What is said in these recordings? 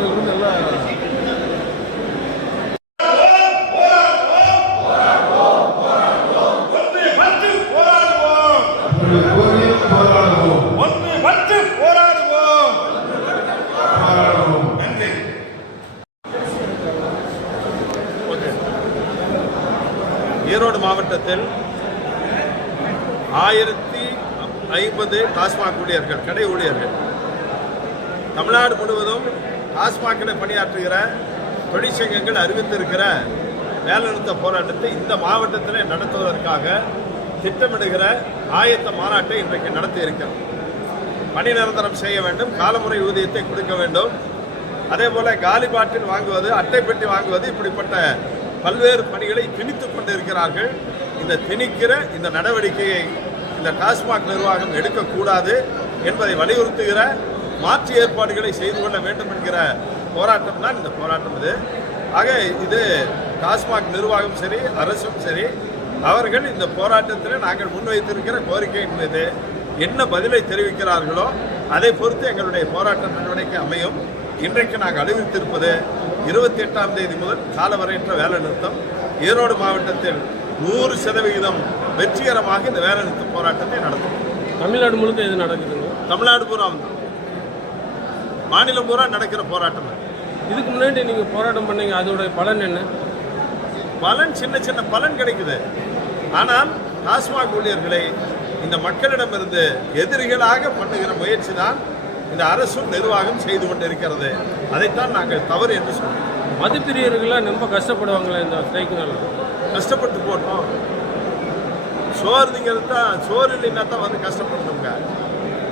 அதுக்கு நல்லா ஈரோடு மாவட்டத்தில் 1050 டாஸ்மாக் ஊழியர்கள், கடை ஊழியர்கள், தமிழ்நாடு முழுவதும் டாஸ்மாகில் பணியாற்றுகிற தொழிற்சங்கங்கள் அறிவித்திருக்கிற வேலைநிறுத்த போராட்டத்தை இந்த மாவட்டத்தில் நடத்துவதற்காக திட்டமிடுகிற ஆயத்த மாநாட்டை இன்றைக்கு நடத்தி இருக்கிறோம். பணி நிரந்தரம் செய்ய வேண்டும், காலமுறை ஊதியத்தை கொடுக்க வேண்டும், அதே போல காலி பாட்டில் வாங்குவது, அட்டைப்பெட்டி வாங்குவது, இப்படிப்பட்ட பல்வேறு பணிகளை திணித்துக் கொண்டிருக்கிறார்கள். இந்த திணிக்கிற இந்த நடவடிக்கையை இந்த டாஸ்மாக் நிர்வாகம் எடுக்கக்கூடாது என்பதை வலியுறுத்துகிற மாற்று ஏற்பாடுகளை செய்து கொள்ள வேண்டும் என்கிற போராட்டம் தான் இந்த போராட்டம். ஆக இது டாஸ்மாக் நிர்வாகம் சரி, அரசும் சரி, அவர்கள் இந்த போராட்டத்தில் நாங்கள் முன்வைத்திருக்கிற கோரிக்கையின் மீது என்ன பதிலை தெரிவிக்கிறார்களோ அதை பொறுத்து எங்களுடைய போராட்ட நடவடிக்கை அமையும். இன்றைக்கு நாங்கள் அறிவித்திருப்பது 28ஆம் தேதி முதல் காலவரையற்ற வேலை நிறுத்தம். ஈரோடு மாவட்டத்தில் 100% வெற்றிகரமாக இந்த வேலை நிறுத்த போராட்டத்தை நடத்தும். தமிழ்நாடு முழுக்க இது நடக்குதுங்க? தமிழ்நாடு பூரா மாநிலம் பூரா நடக்கிற போராட்டம். இதுக்கு முன்னாடி நீங்கள் போராட்டம் பண்ணீங்க, அதோட பலன் என்ன? பலன் சின்ன சின்ன பலன் கிடைக்குது. ஆனால் டாஸ்மாக் ஊழியர்களை இந்த மக்களிடமிருந்து எதிரிகளாக பண்ணுகிற முயற்சி தான் இந்த அரசும் நிர்வாகம் செய்து கொண்டிருக்கிறது. அதைத்தான் நாங்கள் தவறு என்று சொல்றோம். மதுப்பிரியர்கள்லாம் ரொம்ப கஷ்டப்படுவாங்களே இந்த ஸ்ட்ரைக்குனால? கஷ்டப்பட்டு போட்டோம். சோறுங்கிறது தான், சோறு இல்லைன்னா தான் வந்து கஷ்டப்படணுங்க.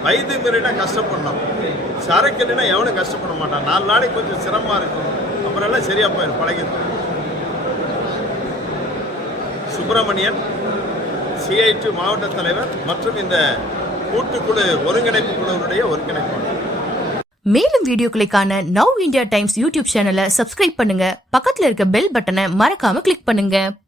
வைத்தியம் இல்லைன்னா கஷ்டப்படணும், சரக்கு இல்லைன்னா எவனும் கஷ்டப்பட மாட்டான். 4 நாளைக்கு கொஞ்சம் சிரமமாக இருக்கும், அப்புறம் எல்லாம் சரியா போயிடும், பழகிடும். சுப்பிரமணியன், CIT மாவட்ட தலைவர் மற்றும் இந்த கூட்டுக்குழு ஒருங்கிணைப்பு குழுவினுடைய ஒருங்கிணைப்பாளர். மேலும் வீடியோக்களை காண நவ் இந்தியா டைம்ஸ் யூடியூப் சேனலை சப்ஸ்கிரைப் பண்ணுங்க. பக்கத்துல இருக்க பெல் பட்டனை மறக்காம கிளிக் பண்ணுங்க.